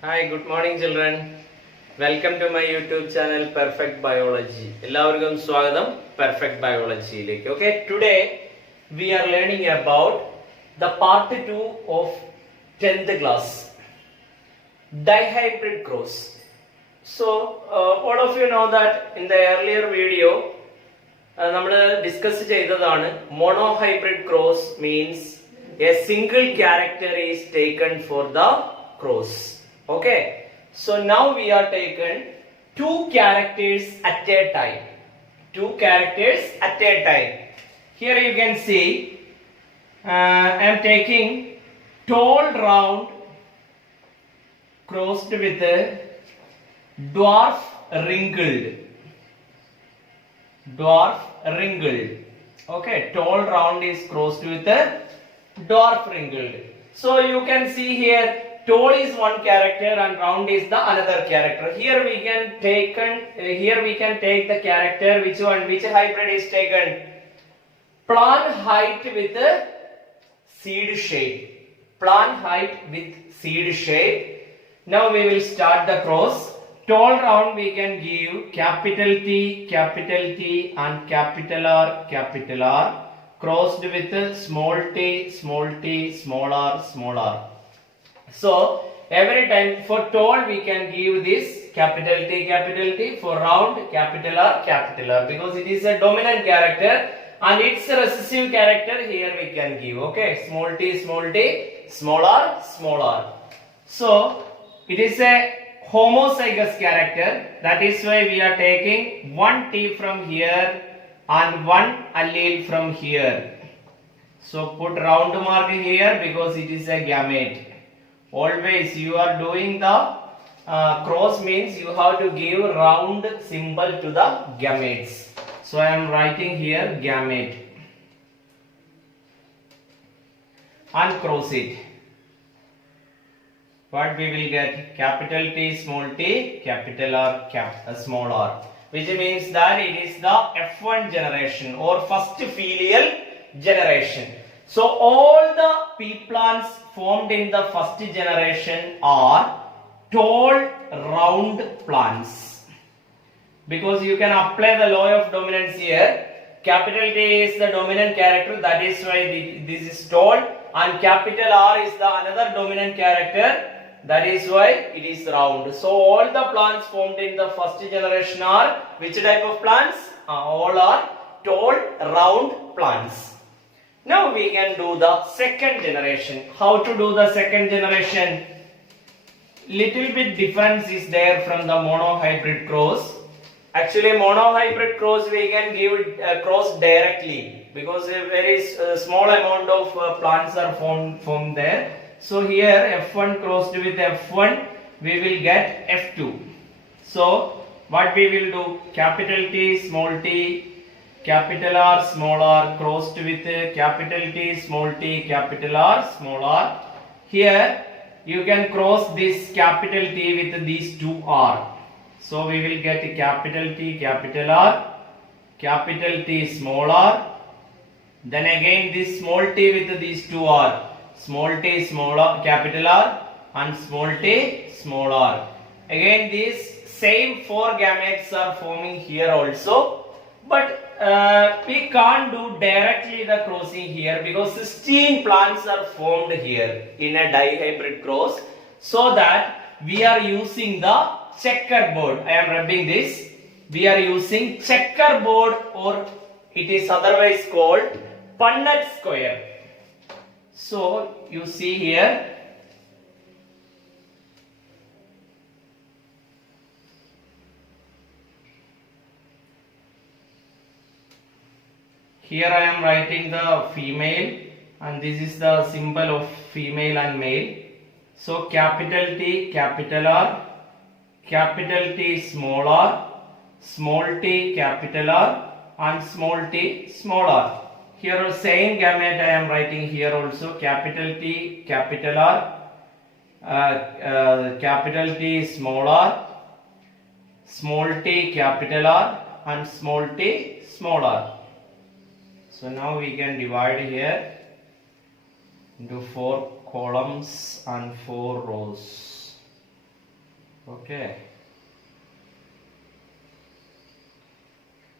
Hi, good morning children. Welcome to my YouTube channel Perfect Biology. എല്ലാവർക്കും സ്വാഗതം Perfect Biology യിലേക്ക്. Okay, today we are learning about the part 2 of 10th class dihybrid cross. So all of you know that in the earlier video നമ്മൾ discuss ചെയ്തതാണ് monohybrid cross means a single character is taken for the cross. Okay, so now we are taken two characters at a time. Two characters at a time. Here you can see I am taking tall round crossed with a dwarf wrinkled. Dwarf wrinkled. Okay, tall round is crossed with a dwarf wrinkled. So you can see here tall is one character and round is the another character. Here we can take the character which hybrid is taken? Plant height with a seed shape. Plant height with seed shape. Now we will start the cross. Tall round we can give capital T and capital R crossed with small t, small r. So every time for tall we can give this capital T, for round capital R because it is a dominant character and its recessive character here we can give. Okay, small t, small r. So it is a homozygous character, that is why we are taking one T from here and one allele from here. So put round mark here because it is a gamete. Always you are doing the cross means you have to give round symbol to the gametes. So I am writing here gamete and cross it. What we will get? Capital T, capital R, small r, which means that it is the F1 generation or first filial generation. So all the pea plants formed in the first generation are tall round plants, because you can apply the law of dominance here. Capital T is the dominant character, that is why this is tall, and capital R is the another dominant character, that is why it is round. So all the plants formed in the first generation are which type of plants? All are tall round plants. Now we can do the second generation. How to do the second generation? Little bit difference is there from the monohybrid cross. Actually monohybrid cross we can give cross directly because a very small amount of plants are formed there. So here F1 crossed with F1 we will get F2. So what we will do? Capital T, capital R, small r crossed with capital T, capital R, small r. Here you can cross this capital T with these two R. So we will get capital T, capital R, capital T, small r. Then again this small t with these two R. Small t, small r, capital R and small t, small r. Again these same four gametes are forming here also. But we can't do directly the crossing here because 16 plants are formed here in a dihybrid cross. So that we are using the checkerboard. I am rubbing this. We are using checkerboard, or it is otherwise called Punnett square. So you see here. Here I am writing the female and this is the symbol of female and male. So capital T, capital R, capital T, small r, small t, capital R and small t, small r. Here same gamete I am writing here also, capital T, capital R, capital T, small r, small t, capital R and small t, small r. So now we can divide here into 4 columns and 4 rows. Okay.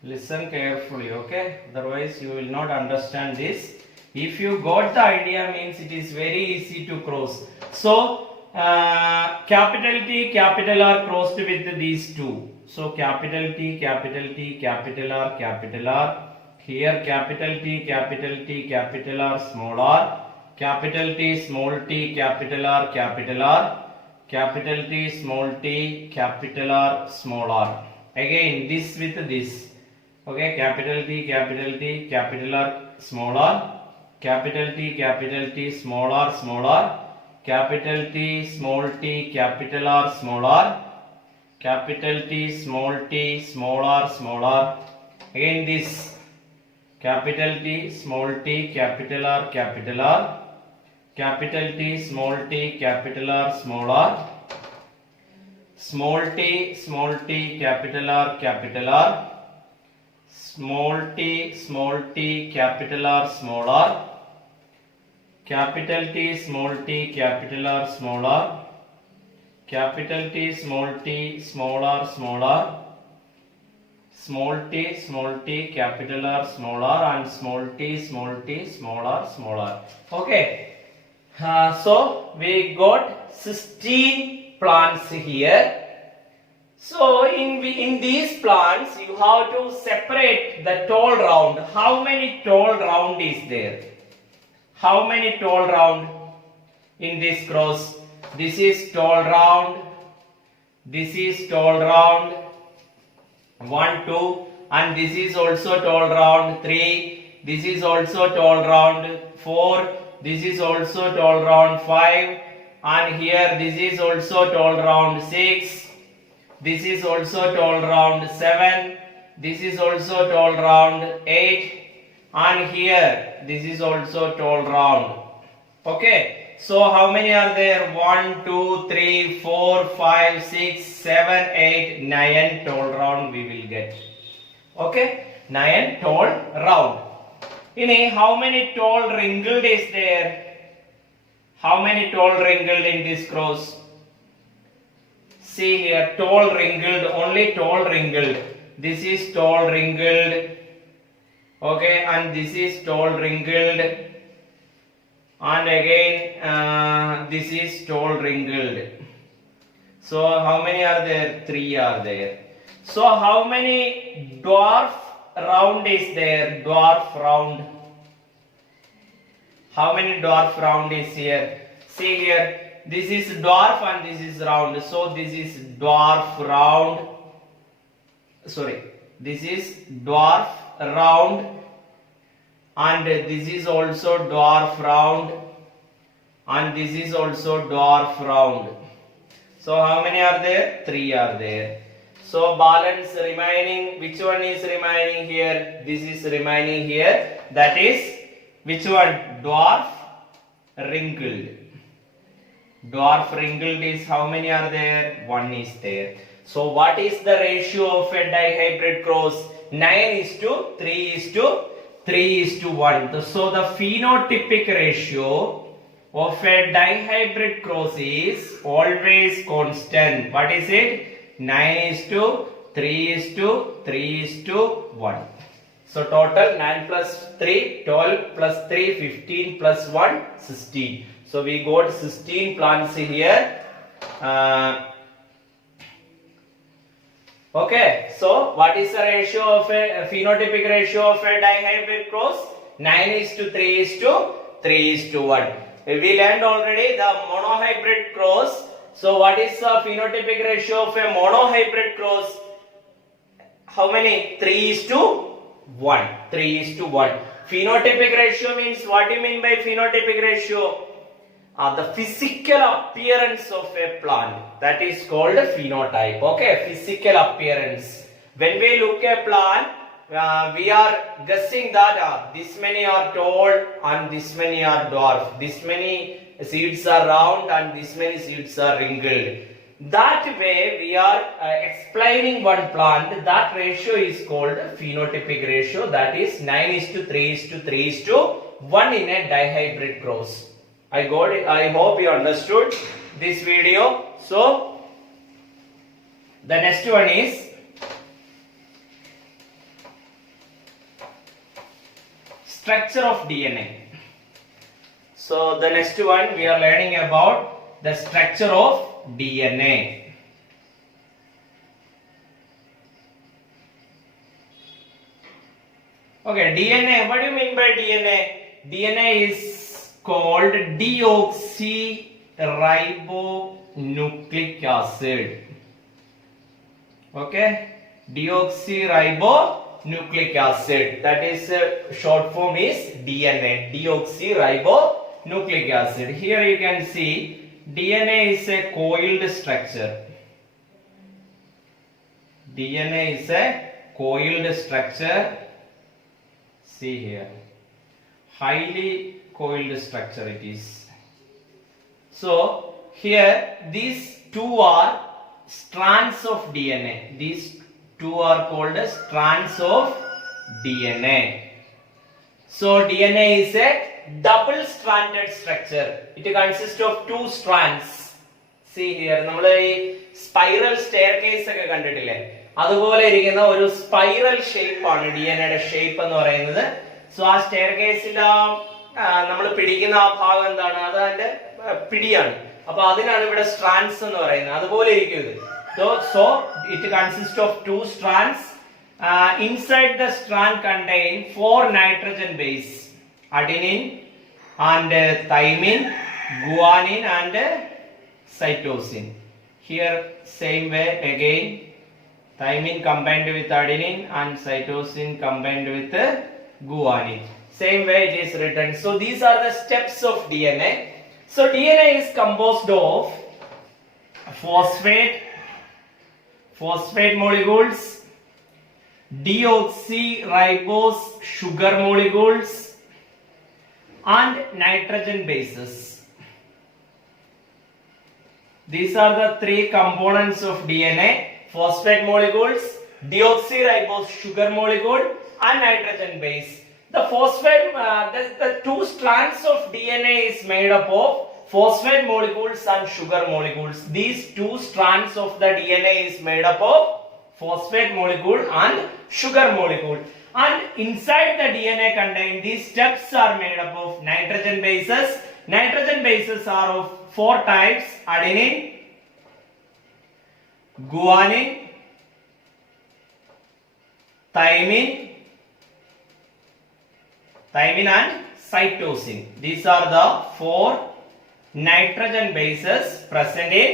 Listen carefully, okay? Otherwise you will not understand this. If you got the idea, means it is very easy to cross. So capital T, capital R crossed with these two. So capital T, capital T, capital R, capital R. Here capital T, capital T, capital R, small r. Capital T, small t, capital R, capital R. Capital T, small t, capital R, small r. Again this with this. Okay, capital T, capital R, small r. Capital T, small r, small r. Capital T, small t, capital R, small r. Capital T, small t, small r, small r. Again this. Capital T, small t, capital R, capital R. Capital T, small t, capital R, small r. Small t, capital R, capital R. Small t, capital R, small r. Capital T, small t, capital R, small r. Capital T, small t, small r, small r. Small t, capital R, small r, and small t, small r, small r. Okay. So we got 16 plants here. So in these plants you have to separate the tall round. How many tall round is there? How many tall round in this cross? This is tall round. This is tall round. 1, 2, and this is also tall round 3. This is also tall round 4. This is also tall round 5, and here this is also tall round 6. This is also tall round 7. This is also tall round 8, and here this is also tall round. Okay, so how many are there? 1, 2, 3, 4, 5, 6, 7, 8, 9 tall round we will get. Okay, 9 tall round. How many tall wrinkled is there? How many tall wrinkled in this cross? See here, tall wrinkled, only tall wrinkled. This is tall wrinkled. Okay, and this is tall wrinkled. And again, this is tall wrinkled. So how many are there? 3 are there. So how many dwarf round is there? Dwarf round. How many dwarf round is here? See here, this is dwarf and this is round. So this is dwarf round. Sorry, this is dwarf round, and this is also dwarf round, and this is also dwarf round. So how many are there? 3 are there. So balance remaining, which one is remaining here? This is remaining here. That is which one? Dwarf wrinkled. Dwarf wrinkled is how many are there? 1 is there. So what is the ratio of a dihybrid cross? 9:3:3:1. So the phenotypic ratio of a dihybrid cross is always constant. What is it? 9:3:3:1. So total 9 plus 3, 12 plus 3, 15 plus 1, 16. So we got 16 plants here. Okay, so what is the ratio of a phenotypic ratio of a dihybrid cross? 9:3:3:1. We learned already the monohybrid cross. So what is the phenotypic ratio of a monohybrid cross? How many? 3:1. 3:1. Phenotypic ratio means, what do you mean by phenotypic ratio? The physical appearance of a plant, that is called a phenotype. Okay, physical appearance. When we look at a plant, we are guessing that this many are tall and this many are dwarf. This many seeds are round and this many seeds are wrinkled. That way we are explaining one plant. That ratio is called phenotypic ratio. That is 9:3:3:1 in a dihybrid cross. I got it. I hope you understood this video. So The next one is structure of DNA. So the next one we are learning about the structure of DNA. Okay, DNA, what do you mean by DNA? DNA is called deoxyribonucleic acid. Okay, deoxyribonucleic acid, that is short form is DNA, deoxyribonucleic acid. Here you can see DNA is a coiled structure. DNA is a coiled structure. See here, highly coiled structure it is. So here these two are strands of DNA. These two are called as strands of DNA. So DNA is a double stranded structure. It consists of two strands. See here, we spiral staircase kandidille. അതുപോലെ ഇരിക്കുന്ന ഒരു spiral shape ആണ് ഡിഎൻഎയുടെ shape എന്ന് പറയുന്നത്. So ആ സ്റ്റെയർകേസിൽ നമ്മൾ പിടിക്കുന്ന ആ ഭാഗം എന്താണ്? അത് അതിന്റെ പിടിയാണ്. അപ്പൊ അതിനാണ് ഇവിടെ സ്ട്രാൻഡ്സ് എന്ന് പറയുന്നത്. അതുപോലെ ഇരിക്കും ഇത്. So it consists of two strands. Inside the strand contain 4 nitrogen base: adenine and thymine, guanine and cytosine. Here same way again, thymine combined with adenine and cytosine combined with guanine. Same way it is written. So these are the steps of DNA. So DNA is composed of phosphate molecules, deoxyribose sugar molecules and nitrogen bases. These are the three components of DNA: phosphate molecules, deoxyribose sugar molecule and nitrogen base. The phosphate, the two strands of DNA is made up of phosphate molecules and sugar molecules. These two strands of the DNA is made up of phosphate molecule and sugar molecule. And inside the DNA contain these steps are made up of nitrogen bases. Nitrogen bases are of 4 types: adenine, guanine, thymine and cytosine. These are the 4 nitrogen bases present in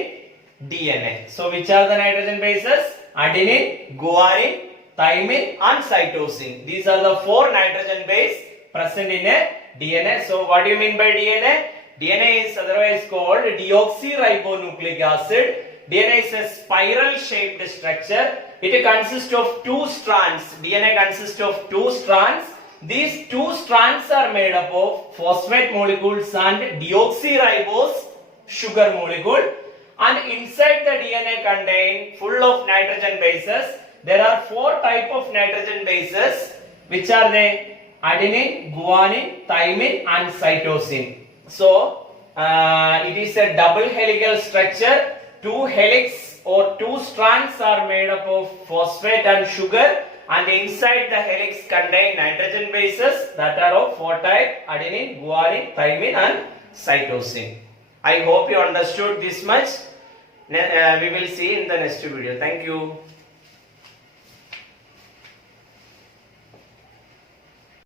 DNA. So which are the nitrogen bases? Adenine, guanine, thymine and cytosine. These are the 4 nitrogen base present in a DNA. So what do you mean by DNA? DNA is otherwise called deoxyribonucleic acid. DNA is a spiral shaped structure. It consists of 2 strands. DNA consists of 2 strands. These 2 strands are made up of phosphate molecules and deoxyribose sugar molecule. And inside the DNA contain full of nitrogen bases. There are 4 type of nitrogen bases. Which are they? Adenine, guanine, thymine and cytosine. So it is a double helical structure. 2 helix or 2 strands are made up of phosphate and sugar, and inside the helix contain nitrogen bases that are of 4 type: adenine, guanine, thymine and cytosine. I hope you understood this much. We will see in the next video. Thank you.